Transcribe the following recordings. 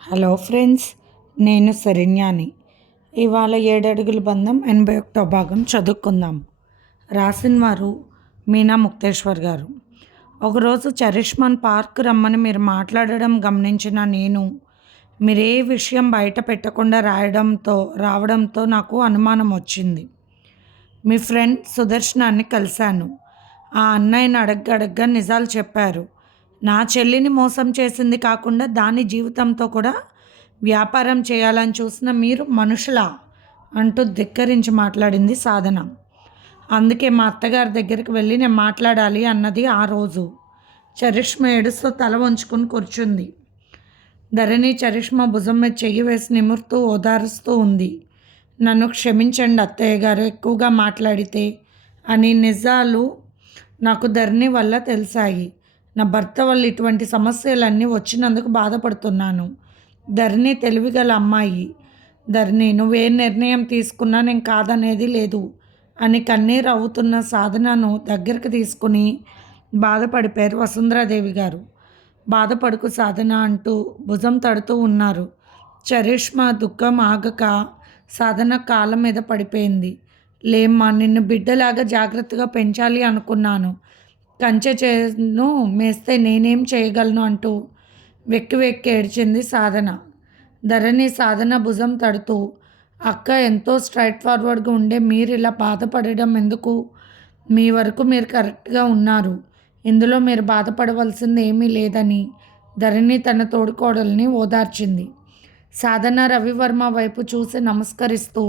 Hello friends, నేను శరణ్యాని. ఇవాళ 7 అడుగుల బంధం 81వ భాగం చదువుకుందాం. రాసిన వారు మీనా ముక్తేశ్వర్ గారు. ఒకరోజు చరిష్మాన్ పార్క్ రమ్మని మీరు మాట్లాడడం గమనించిన నేను మీరే విషయం బయట పెట్టకుండా రావడంతో నాకు అనుమానం వచ్చింది. మీ ఫ్రెండ్ సుదర్శనాన్ని కలిశాను. ఆ అన్నయ్యని అడగ్గా నిజాలు చెప్పారు. నా చెల్లిని మోసం చేసింది కాకుండా దాని జీవితంతో కూడా వ్యాపారం చేయాలని చూసిన మీరు మనుషులా అంటూ ధిక్కరించి మాట్లాడింది సాధన. అందుకే మా అత్తగారి దగ్గరికి వెళ్ళి నేను మాట్లాడాలి అన్నది ఆ రోజు. చరిష్మ ఏడుస్తూ తల వంచుకుని కూర్చుంది. ధరణి చరిష్మ భుజం మీద చెయ్యి వేసి నిమురుతూ ఓదారుస్తూ ఉంది. నన్ను క్షమించండి అత్తయ్య గారు, ఎక్కువగా మాట్లాడితే అని. నిజాలు నాకు ధరణి వల్ల తెలిసాయి. నా భర్త వల్ల ఇటువంటి సమస్యలన్నీ వచ్చినందుకు బాధపడుతున్నాను. ధరణి తెలివిగల అమ్మాయి. ధరణి, నువ్వే నిర్ణయం తీసుకున్నా నేను కాదనేది లేదు అని కన్నీరు అవుతున్న సాధనను దగ్గరికి తీసుకుని బాధపడిపోయారు వసుంధరాదేవి గారు. బాధపడుకు సాధన అంటూ భుజం తడుతూ ఉన్నారు. చరిష్మా దుఃఖం ఆగక సాధన కాళ్ళ మీద పడిపోయింది. లేమ్మా, నిన్ను బిడ్డలాగా జాగ్రత్తగా పెంచాలి అనుకున్నాను. కంచె చేను మేస్తే నేనేం చేయగలను అంటూ వెక్కి వెక్కి ఏడ్చింది సాధన. ధరణి సాధన భుజం తడుతూ, అక్క ఎంతో స్ట్రైట్ ఫార్వర్డ్గా ఉండే మీరు ఇలా బాధపడడం ఎందుకు? మీ వరకు మీరు కరెక్ట్గా ఉన్నారు. ఇందులో మీరు బాధపడవలసింది ఏమీ లేదని ధరణి తన తోడుకోడల్ని ఓదార్చింది. సాధన రవివర్మ వైపు చూసి నమస్కరిస్తూ,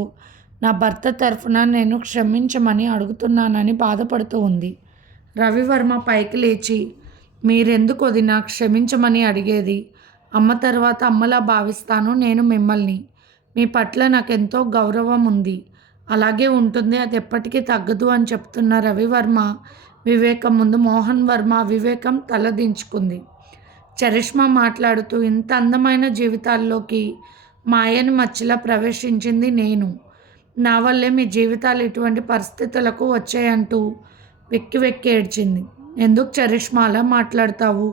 నా భర్త తరఫున నేను క్షమించమని అడుగుతున్నానని బాధపడుతూ ఉంది. రవివర్మ పైకి లేచి, మీరెందుకు వదినా క్షమించమని అడిగేది? అమ్మ తర్వాత అమ్మలా భావిస్తాను నేను మిమ్మల్ని. మీ పట్ల నాకెంతో గౌరవం ఉంది, అలాగే ఉంటుంది, అది ఎప్పటికీ తగ్గదు అని చెప్తున్న రవివర్మ వివేకం ముందు మోహన్ వర్మ వివేకం తలదించుకుంది. చరిష్మా మాట్లాడుతూ, ఇంత అందమైన జీవితాల్లోకి మాయని మచ్చిలా ప్రవేశించింది నేను. నా వల్లే మీ జీవితాలు ఇటువంటి పరిస్థితులకు వచ్చాయంటూ వెక్కి వెక్కి ఏడ్చింది. ఎందుకు చరిష్మా అలా మాట్లాడతావు?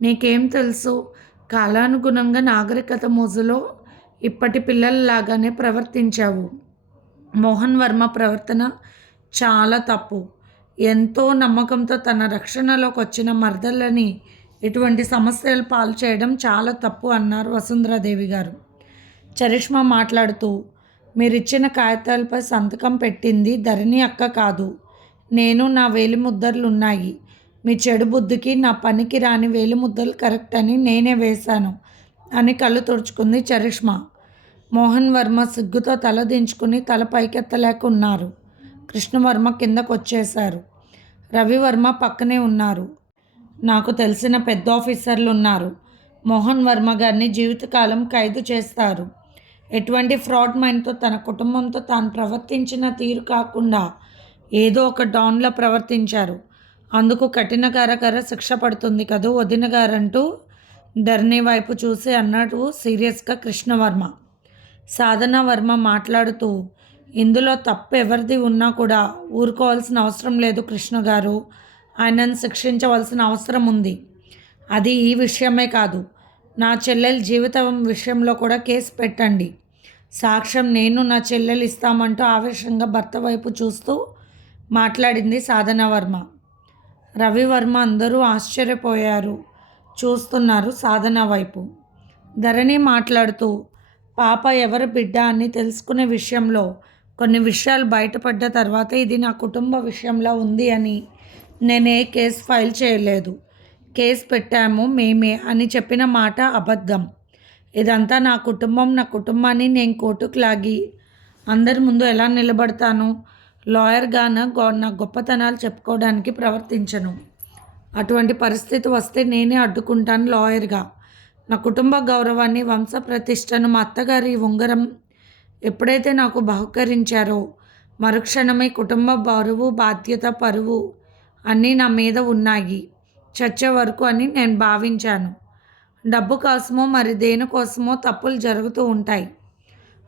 నీకేం తెలుసు? కాలానుగుణంగా నాగరికత మోజులో ఇప్పటి పిల్లలలాగానే ప్రవర్తించావు. మోహన్ వర్మ ప్రవర్తన చాలా తప్పు. ఎంతో నమ్మకంతో తన రక్షణలోకి వచ్చిన మరదళ్ళని ఇటువంటి సమస్యలు పాలు చేయడం చాలా తప్పు అన్నారు వసుంధరాదేవి గారు. చరిష్మా మాట్లాడుతూ, మీరిచ్చిన కాగితాలపై సంతకం పెట్టింది ధరణి అక్క కాదు, నేను. నా వేలిముద్రలు ఉన్నాయి. మీ చెడు బుద్ధికి నా పనికి రాని వేలిముద్రలు కరెక్ట్ అని నేనే వేశాను అని కళ్ళు తుడుచుకుంది చరిష్మా. మోహన్ వర్మ సిగ్గుతో తల దించుకుని తల పైకెత్తలేక ఉన్నారు. కృష్ణవర్మ కిందకు వచ్చేశారు. రవివర్మ పక్కనే ఉన్నారు. నాకు తెలిసిన పెద్ద ఆఫీసర్లు ఉన్నారు. మోహన్ వర్మ గారిని జీవితకాలం ఖైదు చేస్తారు. ఎటువంటి ఫ్రాడ్ మైండ్తో తన కుటుంబంతో తాను ప్రవర్తించిన తీరు కాకుండా ఏదో ఒక డాన్లా ప్రవర్తించారు. అందుకు కఠిన కారకర శిక్ష పడుతుంది కదూ వదిన గారంటూ ధరణి వైపు చూసి అన్నాడు సీరియస్గా కృష్ణవర్మ. సాధన వర్మ మాట్లాడుతూ, ఇందులో తప్పు ఎవరిది ఉన్నా కూడా ఊరుకోవాల్సిన అవసరం లేదు కృష్ణ గారు. ఆయనను శిక్షించవలసిన అవసరం ఉంది. అది ఈ విషయమే కాదు, నా చెల్లెలి జీవితం విషయంలో కూడా కేసు పెట్టండి. సాక్ష్యం నేను నా చెల్లెలు ఇస్తామంటూ ఆవేశంగా భర్త వైపు చూస్తూ మాట్లాడింది సాధన వర్మ. రవివర్మ అందరూ ఆశ్చర్యపోయారు, చూస్తున్నారు సాధన వైపు. ధరణి మాట్లాడుతూ, పాప ఎవరి బిడ్డ అని తెలుసుకునే విషయంలో కొన్ని విషయాలు బయటపడ్డ తర్వాత ఇది నా కుటుంబ విషయంలో ఉంది అని నేనే కేసు ఫైల్ చేయలేదు. కేసు పెట్టాము మేమే అని చెప్పిన మాట అబద్ధం. ఇదంతా నా కుటుంబాన్ని నేను కోర్టుకు లాగి అందరి ముందు ఎలా నిలబడతాను? లాయర్గాన నా గొప్పతనాలు చెప్పుకోవడానికి ప్రవర్తించను. అటువంటి పరిస్థితి వస్తే నేనే అడ్డుకుంటాను లాయర్గా. నా కుటుంబ గౌరవాన్ని, వంశ ప్రతిష్టను మా అత్తగారి ఉంగరం ఎప్పుడైతే నాకు బహుకరించారో మరుక్షణమే కుటుంబ బరువు, బాధ్యత, పరువు అన్నీ నా మీద ఉన్నాయి చచ్చే వరకు అని నేను భావించాను. డబ్బు కోసమో మరి దేనికోసమో తప్పులు జరుగుతూ ఉంటాయి.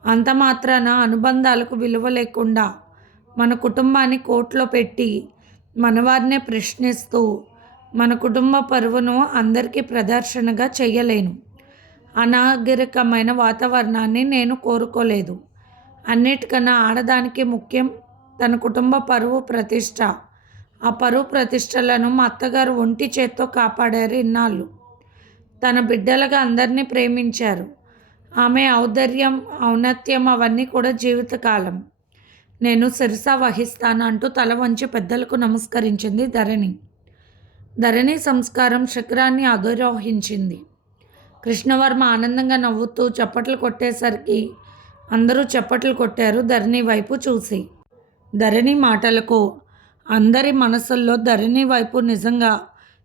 అంత మాత్రాన అనుబంధాలకు విలువ లేకుండా మన కుటుంబాన్ని కోర్టులో పెట్టి మనవారినే ప్రశ్నిస్తూ మన కుటుంబ పరువును అందరికీ ప్రదర్శనగా చెయ్యలేను. అనాగరికమైన వాతావరణాన్ని నేను కోరుకోలేదు. అన్నిటికన్నా ఆడదానికి ముఖ్యం తన కుటుంబ పరువు ప్రతిష్ట. ఆ పరువు ప్రతిష్టలను మా అత్తగారు ఒంటి చేత్తో కాపాడారు ఇన్నాళ్ళు. తన బిడ్డలుగా అందరినీ ప్రేమించారు. ఆమె ఔదార్యం, ఔన్నత్యం అవన్నీ కూడా జీవితకాలం. నేను శిరస వహిస్తాను అంటూ తల వంచి పెద్దలకు నమస్కరించింది ధరణి. ధరణి సంస్కారం శిఖరాన్ని అధిరోహించింది. కృష్ణవర్మ ఆనందంగా నవ్వుతూ చప్పట్లు కొట్టేసరికి అందరూ చప్పట్లు కొట్టారు ధరణి వైపు చూసి. ధరణి మాటలకు అందరి మనసుల్లో ధరణి వైపు నిజంగా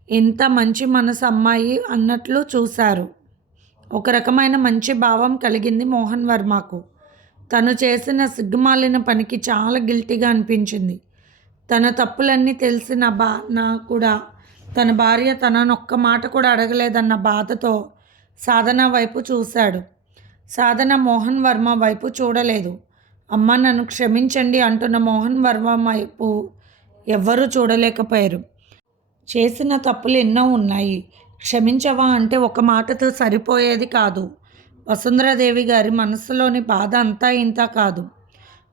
ఎంత మంచి మనసు అమ్మాయి అన్నట్లు చూశారు. ఒక రకమైన మంచి భావం కలిగింది మోహన్ వర్మకు. తను చేసిన సిగ్గుమాలిన పనికి చాలా గిల్టీగా అనిపించింది. తన తప్పులన్నీ తెలిసిన నా కూడా తన భార్య తనను ఒక్క మాట కూడా అడగలేదన్న బాధతో సాధన వైపు చూశాడు. సాధన మోహన్ వర్మ వైపు చూడలేదు. అమ్మ నన్ను క్షమించండి అంటున్న మోహన్ వర్మ వైపు ఎవ్వరూ చూడలేకపోయారు. చేసిన తప్పులు ఎన్నో ఉన్నాయి, క్షమించవా అంటే ఒక మాటతో సరిపోయేది కాదు. వసుంధరాదేవి గారి మనసులోని బాధ అంతా ఇంత కాదు.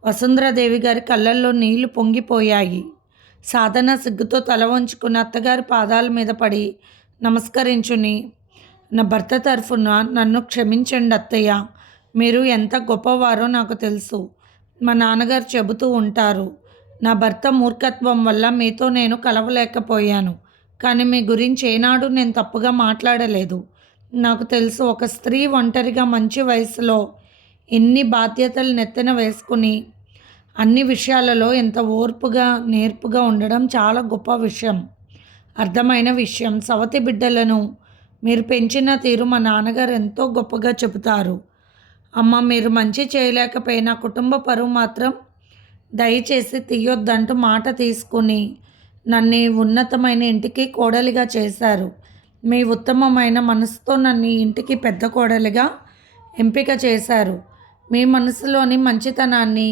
వసుంధరాదేవి గారి కళ్ళల్లో నీళ్లు పొంగిపోయాయి. సాధన సిగ్గుతో తల వంచుకుని అత్తగారి పాదాల మీద పడి నమస్కరించుని, నా భర్త తరఫున నన్ను క్షమించండి అత్తయ్య, మీరు ఎంత గొప్పవారో నాకు తెలుసు. మా నాన్నగారు చెబుతూ ఉంటారు, నా భర్త మూర్ఖత్వం వల్ల మీతో నేను కలవలేకపోయాను. కానీ మీ గురించి ఏనాడు నేను తప్పుగా మాట్లాడలేదు. నాకు తెలుసు, ఒక స్త్రీ ఒంటరిగా మంచి వయసులో ఎన్ని బాధ్యతలు నెత్తిన వేసుకుని అన్ని విషయాలలో ఎంత ఓర్పుగా నేర్పుగా ఉండడం చాలా గొప్ప విషయం, అర్థమైన విషయం. సవతి బిడ్డలను మీరు పెంచిన తీరు మా నాన్నగారు ఎంతో గొప్పగా చెబుతారు. అమ్మ, మీరు మంచి చేయలేకపోయినా కుటుంబ పరువు మాత్రం దయచేసి తీయొద్దంటూ మాట తీసుకుని నన్ను ఉన్నతమైన ఇంటికి కోడలిగా చేశారు. మీ ఉత్తమమైన మనసుతో నన్ను ఇంటికి పెద్ద కోడలిగా ఎంపిక చేశారు. మీ మనసులోని మంచితనాన్ని,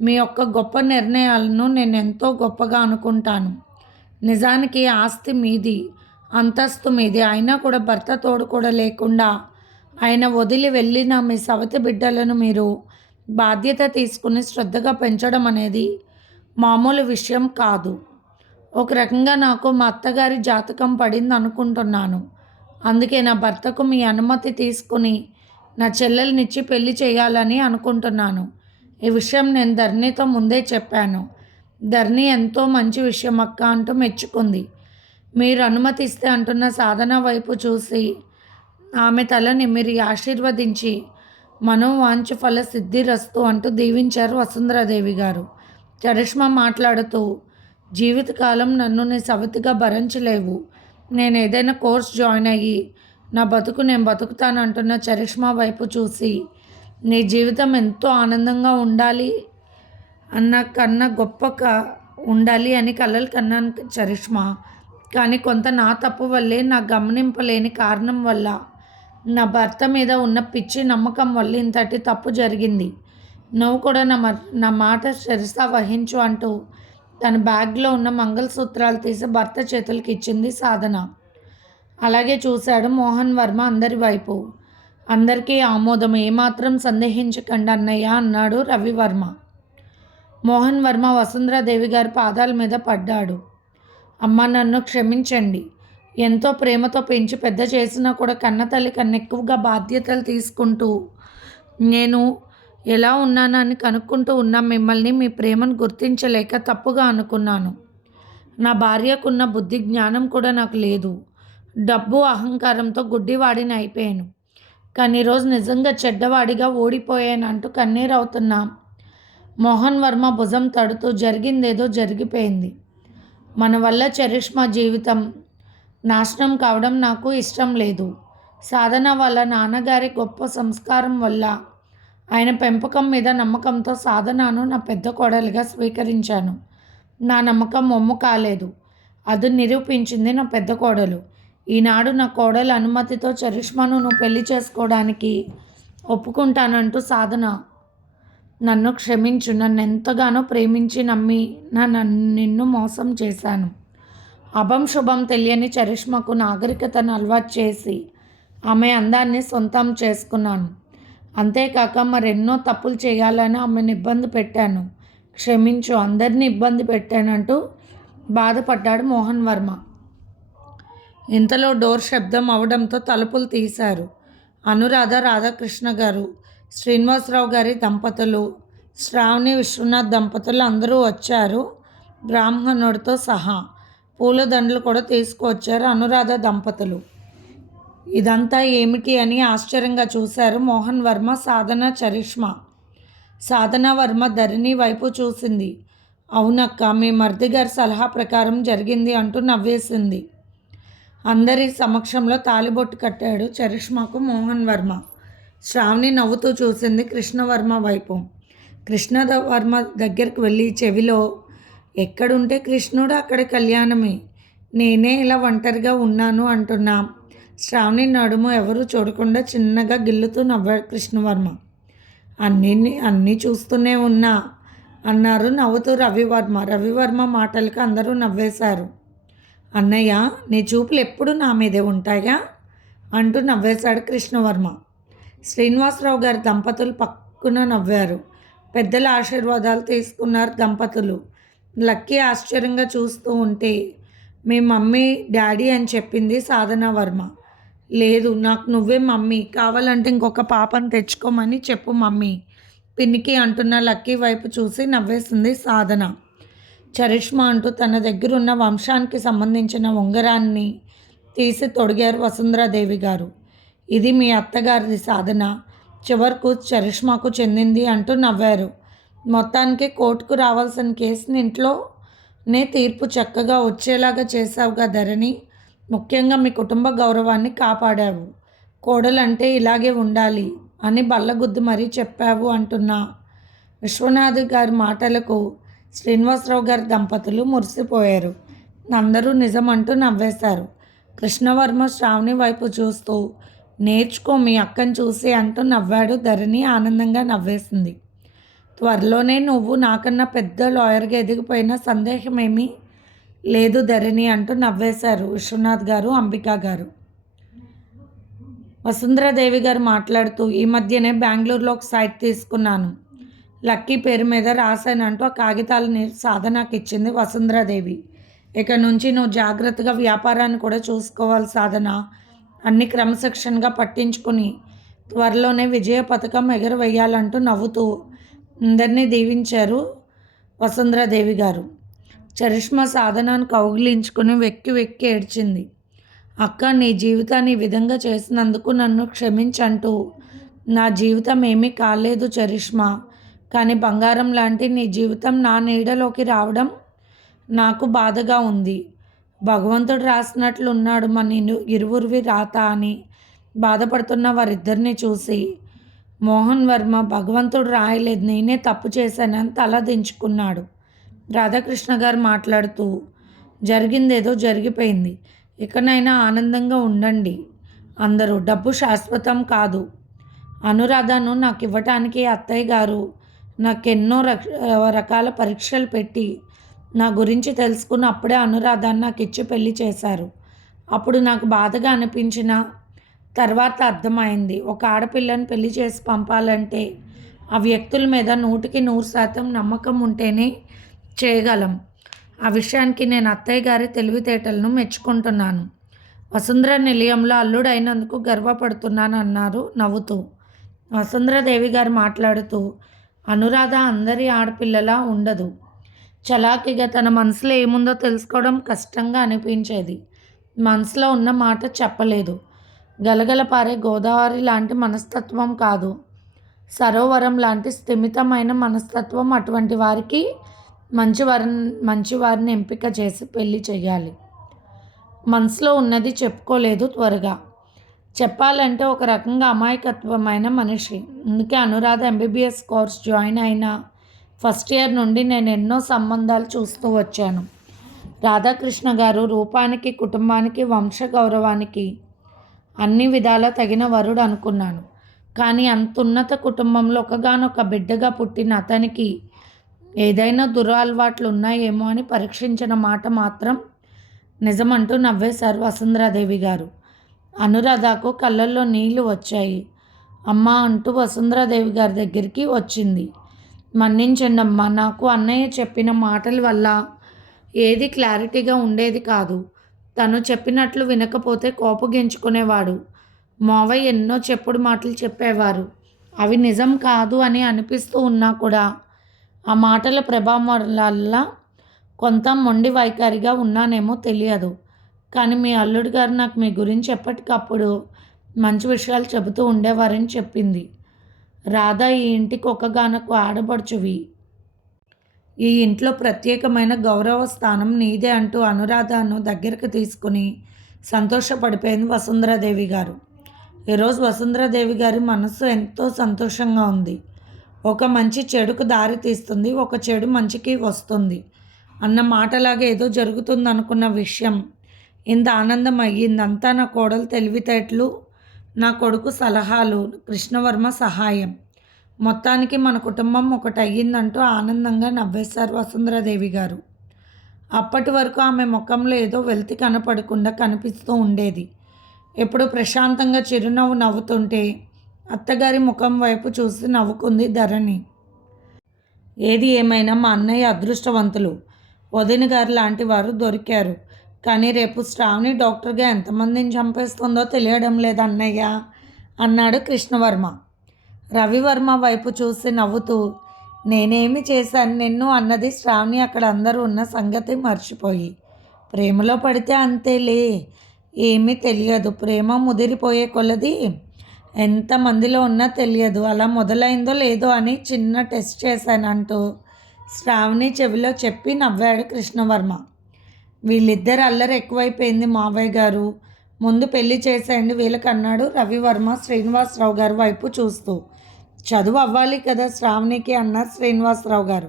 మీ యొక్క గొప్ప నిర్ణయాలను నేను ఎంతో గొప్పగా అనుకుంటాను. నిజానికి ఆస్తి మీది, అంతస్తు మీది, అయినా కూడా భర్త తోడు కూడా లేకుండా ఆయన వదిలి వెళ్ళిన మీ సవతి బిడ్డలను మీరు బాధ్యత తీసుకుని శ్రద్ధగా పెంచడం అనేది మామూలు విషయం కాదు. ఒక రకంగా నాకు మా అత్తగారి జాతకం పడింది అనుకుంటున్నాను. అందుకే నా భర్తకు మీ అనుమతి తీసుకుని నా చెల్లెలనిచ్చి పెళ్లి చేయాలని అనుకుంటున్నాను. ఈ విషయం నేను ధరణితో ముందే చెప్పాను. ధరణి ఎంతో మంచి విషయం అక్క అంటూ మెచ్చుకుంది. మీరు అనుమతిస్తే అంటున్న సాధన వైపు చూసి ఆమె తల నిమిరి ఆశీర్వదించి మనోవాంఛ ఫల సిద్ధిరస్తు అంటూ దీవించారు వసుంధరాదేవి గారు. చరిష్మా మాట్లాడుతూ, జీవితకాలం నన్ను నీ సవతిగా భరించలేవు. నేను ఏదైనా కోర్స్ జాయిన్ అయ్యి నా బతుకు నేను బతుకుతాను అంటున్న చరిష్మా వైపు చూసి, నీ జీవితం ఎంతో ఆనందంగా ఉండాలి అన్న కన్నా గొప్పగా ఉండాలి అని కలలు కన్నాను చరిష్మా. కానీ కొంత నా తప్పు వల్లే, నా గమనింపలేని కారణం వల్ల, నా భర్త మీద ఉన్న పిచ్చి నమ్మకం వల్ల ఇంతటి తప్పు జరిగింది. నువ్వు కూడా నా మాట శిరస వహించు అంటూ తన బ్యాగ్లో ఉన్న మంగళసూత్రాలు తీసి భర్త చేతులకి ఇచ్చింది సాధన. అలాగే చూశాడు మోహన్ వర్మ అందరి వైపు. అందరికీ ఆమోదం, ఏమాత్రం సందేహించకండి అన్నయ్య అన్నాడు రవివర్మ. మోహన్ వర్మ వసుంధరాదేవి గారి పాదాల మీద పడ్డాడు. అమ్మ, నన్ను క్షమించండి. ఎంతో ప్రేమతో పెంచి పెద్ద చేసినా కూడా కన్నతల్లి కన్నా ఎక్కువగా బాధ్యతలు తీసుకుంటూ నేను ఎలా ఉన్నానని కనుక్కుంటూ ఉన్న మిమ్మల్ని, మీ ప్రేమను గుర్తించలేక తప్పుగా అనుకున్నాను. నా భార్యకున్న బుద్ధి జ్ఞానం కూడా నాకు లేదు. డబ్బు అహంకారంతో గుడ్డివాడిని అయిపోయాను. కానీ ఈరోజు నిజంగా చెడ్డవాడిగా ఓడిపోయానంటూ కన్నీరు అవుతున్నా మోహన్ వర్మ భుజం తడుతూ, జరిగిందేదో జరిగిపోయింది. మన వల్ల చరిష్మా జీవితం నాశనం కావడం నాకు ఇష్టం లేదు. సాధన వాళ్ళ నాన్నగారి గొప్ప సంస్కారం వల్ల, ఆయన పెంపకం మీద నమ్మకంతో సాధనను నా పెద్ద కోడలిగా స్వీకరించాను. నా నమ్మకం ఒమ్ము కాలేదు. అది నిరూపించింది నా పెద్ద కోడలు. ఈనాడు నా కోడల అనుమతితో చరిష్మాను నువ్వు పెళ్లి చేసుకోవడానికి ఒప్పుకుంటానంటూ సాధన, నన్ను క్షమించు. నన్ను ఎంతగానో ప్రేమించి నమ్మి నిన్ను మోసం చేశాను. అభం శుభం తెలియని చరిష్మాకు నాగరికతను అలవాటు చేసి ఆమె అందాన్ని సొంతం చేసుకున్నాను. అంతేకాక మరెన్నో తప్పులు చేయాలని ఆమెను ఇబ్బంది పెట్టాను. క్షమించు, అందరినీ ఇబ్బంది పెట్టానంటూ బాధపడ్డాడు మోహన్ వర్మ. ఇంతలో డోర్ శబ్దం అవడంతో తలుపులు తీశారు. అనురాధ, రాధాకృష్ణ గారు, శ్రీనివాసరావు గారి దంపతులు, శ్రావణి, విశ్వనాథ్ దంపతులు అందరూ వచ్చారు. బ్రాహ్మణుడితో సహా పూలదండలు కూడా తీసుకువచ్చారు అనురాధ దంపతులు. ఇదంతా ఏమిటి అని ఆశ్చర్యంగా చూశారు మోహన్ వర్మ, సాధన, చరిష్మా. సాధన వర్మ ధరణి వైపు చూసింది. అవునక్క, మీ మరిది గారి సలహా ప్రకారం జరిగింది అంటూ నవ్వేసింది. అందరి సమక్షంలో తాలిబొట్టు కట్టాడు చరిష్మాకు మోహన్ వర్మ. శ్రావణి నవ్వుతూ చూసింది కృష్ణవర్మ వైపు. కృష్ణవర్మ దగ్గరికి వెళ్ళి చెవిలో, ఎక్కడుంటే కృష్ణుడు అక్కడ కళ్యాణమే, నేనే ఇలా ఒంటరిగా ఉన్నాను అంటున్నా. శ్రావణి నడుము ఎవరూ చూడకుండా చిన్నగా గిల్లుతూ నవ్వాడు కృష్ణవర్మ. అన్నీ చూస్తూనే ఉన్నా అన్నారు నవ్వుతూ రవివర్మ. రవివర్మ మాటలకు అందరూ నవ్వేశారు. అన్నయ్య, నీ చూపులు ఎప్పుడు నా మీదే ఉంటాయా అంటూ నవ్వేశాడు కృష్ణవర్మ. శ్రీనివాసరావు గారి దంపతులు పక్కున నవ్వారు. పెద్దల ఆశీర్వాదాలు తీసుకున్నారు దంపతులు. లక్కీ ఆశ్చర్యంగా చూస్తూ ఉంటే, మీ మమ్మీ డాడీ అని చెప్పింది సాధన వర్మ. లేదు, నాకు నువ్వే మమ్మీ, కావాలంటే ఇంకొక పాపను తెచ్చుకోమని చెప్పు మమ్మీ, పినికి అంటున్న లక్కీ వైపు చూసి నవ్వేసింది సాధన. చరిష్మా అంటూ తన దగ్గరున్న వంశానికి సంబంధించిన ఉంగరాన్ని తీసి తొడిగారు వసుంధరాదేవి గారు. ఇది మీ అత్తగారిది సాధన, చివరకు చరిష్మాకు చెందింది అంటూ నవ్వారు. మొత్తానికి కోర్టుకు రావాల్సిన కేసుని ఇంట్లోనే తీర్పు చక్కగా వచ్చేలాగా చేశావుగా ధరణి. ముఖ్యంగా మీ కుటుంబ గౌరవాన్ని కాపాడావు. కోడలంటే ఇలాగే ఉండాలి అని బల్లగుద్దు మరీ చెప్పావు అంటున్న విశ్వనాథ్ గారి మాటలకు శ్రీనివాసరావు గారి దంపతులు మురిసిపోయారు. అందరూ నిజమంటూ నవ్వేశారు. కృష్ణవర్మ శ్రావణి వైపు చూస్తూ, నేర్చుకో మీ అక్కను చూసి అంటూ నవ్వాడు. ధరణి ఆనందంగా నవ్వేసింది. త్వరలోనే నువ్వు నాకన్నా పెద్ద లాయర్గా ఎదిగిపోయిన సందేహమేమీ లేదు ధరణి అంటూ నవ్వేశారు విశ్వనాథ్ గారు, అంబికా గారు. వసుంధరాదేవి గారు మాట్లాడుతూ, ఈ మధ్యనే బెంగళూరులో ఒక సైట్ తీసుకున్నాను, లక్కీ పేరు మీద రాశానంటూ ఆ కాగితాలని సాధనకి ఇచ్చింది వసుంధరాదేవి. ఇక నుంచి నువ్వు జాగ్రత్తగా వ్యాపారాన్ని కూడా చూసుకోవాలి సాధన, అన్ని క్రమశిక్షణగా పట్టించుకుని త్వరలోనే విజయ పథకం ఎగరవేయాలంటూ నవ్వుతూ అందరినీ దీవించారు వసుంధరాదేవి గారు. చరిష్మా సాధనాన్ని కౌగిలించుకుని వెక్కి వెక్కి ఏడ్చింది. అక్క, నీ జీవితాన్ని ఈ విధంగా చేసినందుకు నన్ను క్షమించంటూ. నా జీవితం ఏమీ కాలేదు చరిష్మా, కానీ బంగారం లాంటి నీ జీవితం నా నీడలోకి రావడం నాకు బాధగా ఉంది. భగవంతుడు రాసినట్లున్నాడు మన ఇరువురివి రాత అని బాధపడుతున్న వారిద్దరిని చూసి మోహన్ వర్మ, భగవంతుడు రాయలేదు, నేనే తప్పు చేశానని తల దించుకున్నాడు. రాధాకృష్ణ గారు మాట్లాడుతూ, జరిగిందేదో జరిగిపోయింది, ఇకనైనా ఆనందంగా ఉండండి అందరూ, డబ్బు శాశ్వతం కాదు. అనురాధను నాకు ఇవ్వటానికి అత్తయ్య గారు నాకెన్నో రకాల పరీక్షలు పెట్టి నా గురించి తెలుసుకుని అప్పుడే అనురాధాన్ని నాకు ఇచ్చి పెళ్లి చేశారు. అప్పుడు నాకు బాధగా అనిపించిన తర్వాత అర్థమైంది, ఒక ఆడపిల్లని పెళ్లి చేసి పంపాలంటే ఆ వ్యక్తుల మీద 100% నమ్మకం ఉంటేనే చేయగలం. ఆ విషయానికి నేను అత్తయ్య గారి తెలివితేటలను మెచ్చుకుంటున్నాను. వసుంధర నిలయంలో అల్లుడైనందుకు గర్వపడుతున్నాను అన్నారు నవ్వుతూ. వసుంధరాదేవి గారు మాట్లాడుతూ, అనురాధ అందరి ఆడపిల్లలా ఉండదు. చలాకీగా తన మనసులో ఏముందో తెలుసుకోవడం కష్టంగా అనిపించేది. మనసులో ఉన్న మాట చెప్పలేదు. గలగల పారే గోదావరి లాంటి మనస్తత్వం కాదు, సరోవరం లాంటి స్థిమితమైన మనస్తత్వం. అటువంటి వారికి మంచి వారిని ఎంపిక చేసి పెళ్లి చేయాలి. మనసులో ఉన్నది చెప్పుకోలేదు త్వరగా. చెప్పాలంటే ఒక రకంగా అమాయకత్వమైన మనిషి. అందుకే అనురాధ ఎంబీబీఎస్ కోర్స్ జాయిన్ అయిన ఫస్ట్ ఇయర్ నుండి నేను ఎన్నో సంబంధాలు చూస్తూ వచ్చాను. రాధాకృష్ణ గారు రూపానికి, కుటుంబానికి, వంశ గౌరవానికి అన్ని విధాలా తగిన వరుడు అనుకున్నాను. కానీ అంత ఉన్నత కుటుంబంలో ఒకగానొక బిడ్డగా పుట్టిన అతనికి ఏదైనా దురలవాట్లు ఉన్నాయేమో అని పరీక్షించిన మాట మాత్రం నిజమంటూ నవ్వేశారు వసుంధరాదేవి గారు. అనురాధకు కళ్ళల్లో నీళ్లు వచ్చాయి. అమ్మా అంటూ వసుంధరాదేవి గారి దగ్గరికి వచ్చింది. మన్నించండి అమ్మా, నాకు అన్నయ్య చెప్పిన మాటల వల్ల ఏది క్లారిటీగా ఉండేది కాదు. తను చెప్పినట్లు వినకపోతే కోపగించుకునేవాడు. మావయ్య ఎన్నో చెప్పుడు మాటలు చెప్పేవారు. అవి నిజం కాదు అని అనిపిస్తూ ఉన్నా కూడా ఆ మాటల ప్రభావం వల్ల కొంత మొండి వైఖరిగా ఉన్నానేమో తెలియదు. కానీ మీ అల్లుడు గారు నాకు మీ గురించి ఎప్పటికప్పుడు మంచి విషయాలు చెబుతూ ఉండేవారని చెప్పింది. రాధా ఈ ఇంటికి ఒక్కగానొక్క ఆడపడుచువి. ఈ ఇంట్లో ప్రత్యేకమైన గౌరవ స్థానం నీదే అంటూ అనురాధను దగ్గరకు తీసుకుని సంతోషపడిపోయింది వసుంధరాదేవి గారు. ఈరోజు వసుంధరాదేవి గారి మనస్సు ఎంతో సంతోషంగా ఉంది. ఒక మంచి చెడుకు దారి తీస్తుంది, ఒక చెడు మంచికి వస్తుంది అన్న మాటలాగా ఏదో జరుగుతుంది అనుకున్న విషయం ఇంత ఆనందం అయ్యిందంతా నా కోడలు తెలివితేటలు, నా కొడుకు సలహాలు, కృష్ణవర్మ సహాయం, మొత్తానికి మన కుటుంబం ఒకటి అయ్యిందంటూ ఆనందంగా నవ్వేశారు వసుంధరాదేవి గారు. అప్పటి వరకు ఆమె ముఖంలో ఏదో వెలితి కనపడకుండా కనిపిస్తూ ఉండేది. ఎప్పుడు ప్రశాంతంగా చిరునవ్వు నవ్వుతుంటే అత్తగారి ముఖం వైపు చూసి నవ్వుకుంది ధరణి. ఏది ఏమైనా మా అన్నయ్య అదృష్టవంతులు, వదిన గారు లాంటి వారు దొరికారు. కానీ రేపు శ్రావణి డాక్టర్గా ఎంతమందిని చంపేస్తుందో తెలియడం లేదు అన్నయ్య అన్నాడు కృష్ణవర్మ. రవివర్మ వైపు చూసి నవ్వుతూ, నేనేమి చేశాను నిన్ను అన్నది శ్రావణి అక్కడ అందరూ ఉన్న సంగతి మర్చిపోయి. ప్రేమలో పడితే అంతేలే, ఏమీ తెలియదు. ప్రేమ ముదిరిపోయే కొలది ఎంతమందిలో ఉన్నా తెలియదు. అలా మొదలైందో లేదో అని చిన్న టెస్ట్ చేశానంటూ శ్రావణి చెవిలో చెప్పి నవ్వాడు కృష్ణవర్మ. వీళ్ళిద్దరు అల్లరి ఎక్కువైపోయింది మావయ్య గారు, ముందు పెళ్లి చేసేయండి వీళ్ళకి అన్నాడు రవివర్మ శ్రీనివాసరావు గారి వైపు చూస్తూ. చదువు అవ్వాలి కదా శ్రావణికి అన్నారు శ్రీనివాసరావు గారు.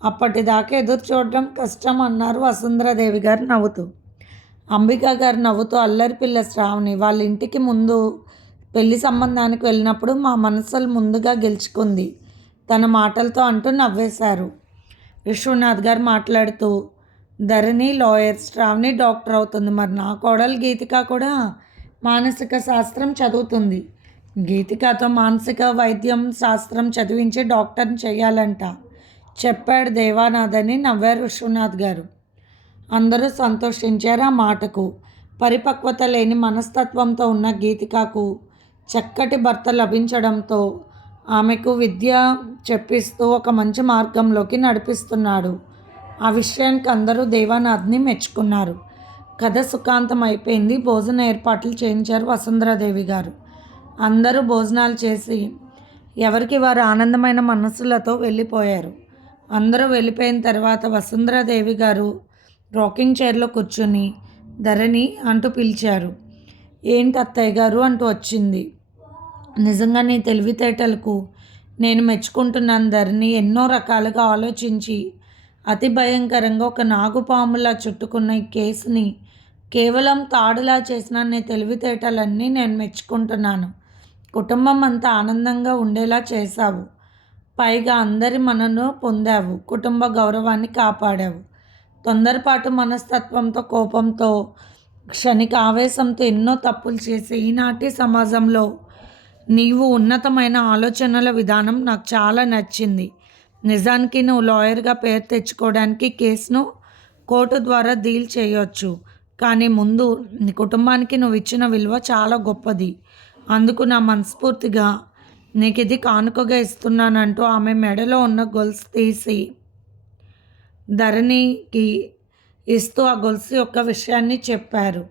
అప్పటిదాకా ఎదురు చూడడం కష్టం అన్నారు వసుంధరాదేవి గారు నవ్వుతూ. అంబికా గారు నవ్వుతూ, అల్లరి పిల్ల శ్రావణి వాళ్ళ ఇంటికి ముందు పెళ్లి సంబంధానికి వెళ్ళినప్పుడు మా మనసులు ముందుగా గెలుచుకుంది తన మాటలతో అంటూ నవ్వేశారు. విశ్వనాథ్ గారు మాట్లాడుతూ, ధరణి లాయర్, శ్రావణి డాక్టర్ అవుతుంది. మరి నా కోడలు గీతిక కూడా మానసిక శాస్త్రం చదువుతుంది. గీతికతో మానసిక వైద్యం శాస్త్రం చదివించి డాక్టర్ని చేయాలంట చెప్పాడు దేవానాథ్ అని నవ్వారు విశ్వనాథ్ గారు. అందరూ సంతోషించారు ఆ మాటకు. పరిపక్వత లేని మనస్తత్వంతో ఉన్న గీతికకు చక్కటి భర్త లభించడంతో ఆమెకు విద్య చెప్పిస్తూ ఒక మంచి మార్గంలోకి నడిపిస్తున్నాడు. ఆ విషయానికి అందరూ దేవానాథ్ని మెచ్చుకున్నారు. కథ సుఖాంతం అయిపోయింది. భోజన ఏర్పాట్లు చేయించారు వసుంధరాదేవి గారు. అందరూ భోజనాలు చేసి ఎవరికి వారు ఆనందమైన మనస్సులతో వెళ్ళిపోయారు. అందరూ వెళ్ళిపోయిన తర్వాత వసుంధరాదేవి గారు రాకింగ్ చైర్లో కూర్చుని ధరణి అంటూ పిలిచారు. ఏంటి అత్తయ్య గారు అంటూ వచ్చింది. నిజంగా నీ తెలివితేటలకు నేను మెచ్చుకుంటున్నాను ధరణి. ఎన్నో రకాలుగా ఆలోచించి అతి భయంకరంగా ఒక నాగుపాములా చుట్టుకున్న ఈ కేసుని కేవలం తాడులా చేసిన నీ తెలివితేటలన్నీ నేను మెచ్చుకుంటున్నాను. కుటుంబం అంతా ఆనందంగా ఉండేలా చేశావు. పైగా అందరి మనను పొందావు. కుటుంబ గౌరవాన్ని కాపాడావు. తొందరపాటు మనస్తత్వంతో, కోపంతో, క్షణిక ఆవేశంతో ఎన్నో తప్పులు చేసి ఈనాటి సమాజంలో నీవు ఉన్నతమైన ఆలోచనల విధానం నాకు చాలా నచ్చింది. నిజానికి నువ్వు లాయర్గా పేరు తెచ్చుకోవడానికి కేసును కోర్టు ద్వారా డీల్ చేయొచ్చు. కానీ ముందు నీ కుటుంబానికి నువ్వు ఇచ్చిన విలువ చాలా గొప్పది. అందుకు నా మనస్ఫూర్తిగా నీకు ఇది కానుకగా ఇస్తున్నానంటూ ఆమె మెడలో ఉన్న గొలుసు తీసి ధరణికి ఇస్తూ ఆ గొలుసు యొక్క విషయాన్ని చెప్పారు.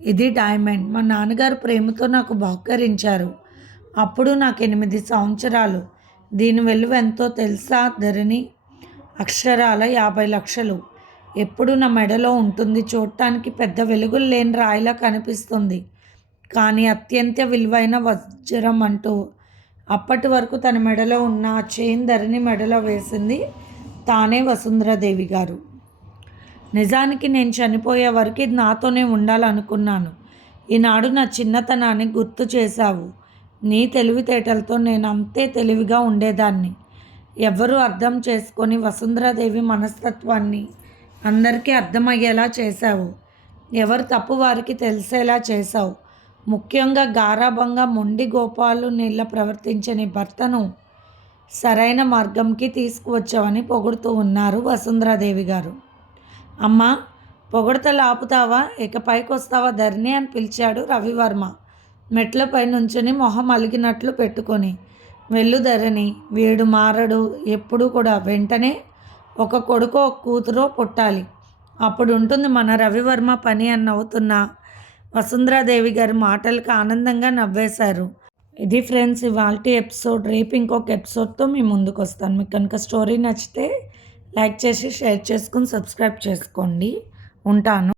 ఇది డైమండ్. మా నాన్నగారు ప్రేమతో నాకు బహుకరించారు. అప్పుడు నాకు 8 సంవత్సరాలు. దీని విలువ ఎంతో తెలుసా ధరణి? అక్షరాల 50 లక్షలు. ఎప్పుడు నా మెడలో ఉంటుంది. చూడటానికి పెద్ద వెలుగులు లేని రాయిలా కనిపిస్తుంది, కానీ అత్యంత విలువైన వజ్రం అంటూ అప్పటి వరకు తన మెడలో ఉన్న ఆ చైన్ ధరణి మెడలో వేసింది తానే వసుంధరాదేవి గారు. నిజానికి నేను చనిపోయే వరకు ఇది నాతోనే ఉండాలనుకున్నాను. ఈనాడు నా చిన్నతనాన్ని గుర్తు చేశావు. నీ తెలివితేటలతో నేను అంతే తెలివిగా ఉండేదాన్ని. ఎవ్వరూ అర్థం చేసుకొని వసుంధరాదేవి మనస్తత్వాన్ని అందరికీ అర్థమయ్యేలా చేశావు. ఎవరు తప్పు వారికి తెలిసేలా చేశావు. ముఖ్యంగా గారాబంగా మొండి గోపాలు నీళ్ళ ప్రవర్తించని భర్తను సరైన మార్గంకి తీసుకువచ్చావని పొగుడుతూ ఉన్నారు వసుంధరాదేవి గారు. అమ్మా, పొగడ్తలు ఆపుతావా, ఇక పైకొస్తావా ధరణి అని పిలిచాడు రవివర్మ మెట్లపై నుంచుని మొహం అలిగినట్లు పెట్టుకొని. వెళ్ళు ధరణి, వీడు మారడు, ఎప్పుడూ కూడా వెంటనే ఒక కొడుకో ఒక కూతురో పుట్టాలి, అప్పుడు ఉంటుంది మన రవివర్మ పని అని నవ్వుతున్న వసుంధరాదేవి గారి మాటలకు ఆనందంగా నవ్వేశారు. ఇది ఫ్రెండ్స్ ఇవాల్టి ఎపిసోడ్. రేపు ఇంకొక ఎపిసోడ్తో మీ ముందుకు వస్తాను. మీకు కనుక స్టోరీ నచ్చితే లైక్ చేసి షేర్ చేసుకుని సబ్స్క్రైబ్ చేసుకోండి. ఉంటాను.